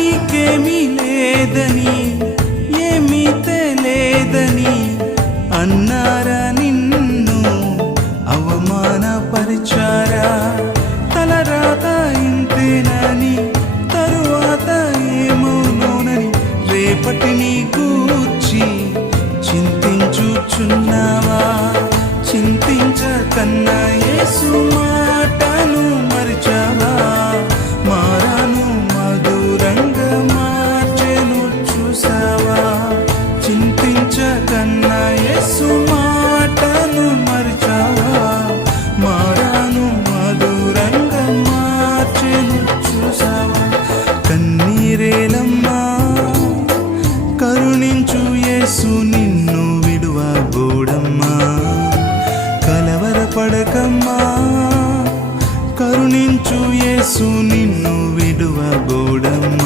నీకేమీ లేదని ఏమీ తెలియదని అన్నారా నిన్ను అవమానపరిచారా తలరాత ఇంతేనని తరువాత ఏమవునోనని రేపటిని గూర్చి చింతించుచున్నావా చింతించకన్నా యేసు మాటను మరిచావా మారాను మధురంగా మార్చెను చూసావా చింతించకన్నా యేసు మాటను మరిచావా మారాను మధురంగా మార్చెను చూసావా కన్నీరేలమ్మా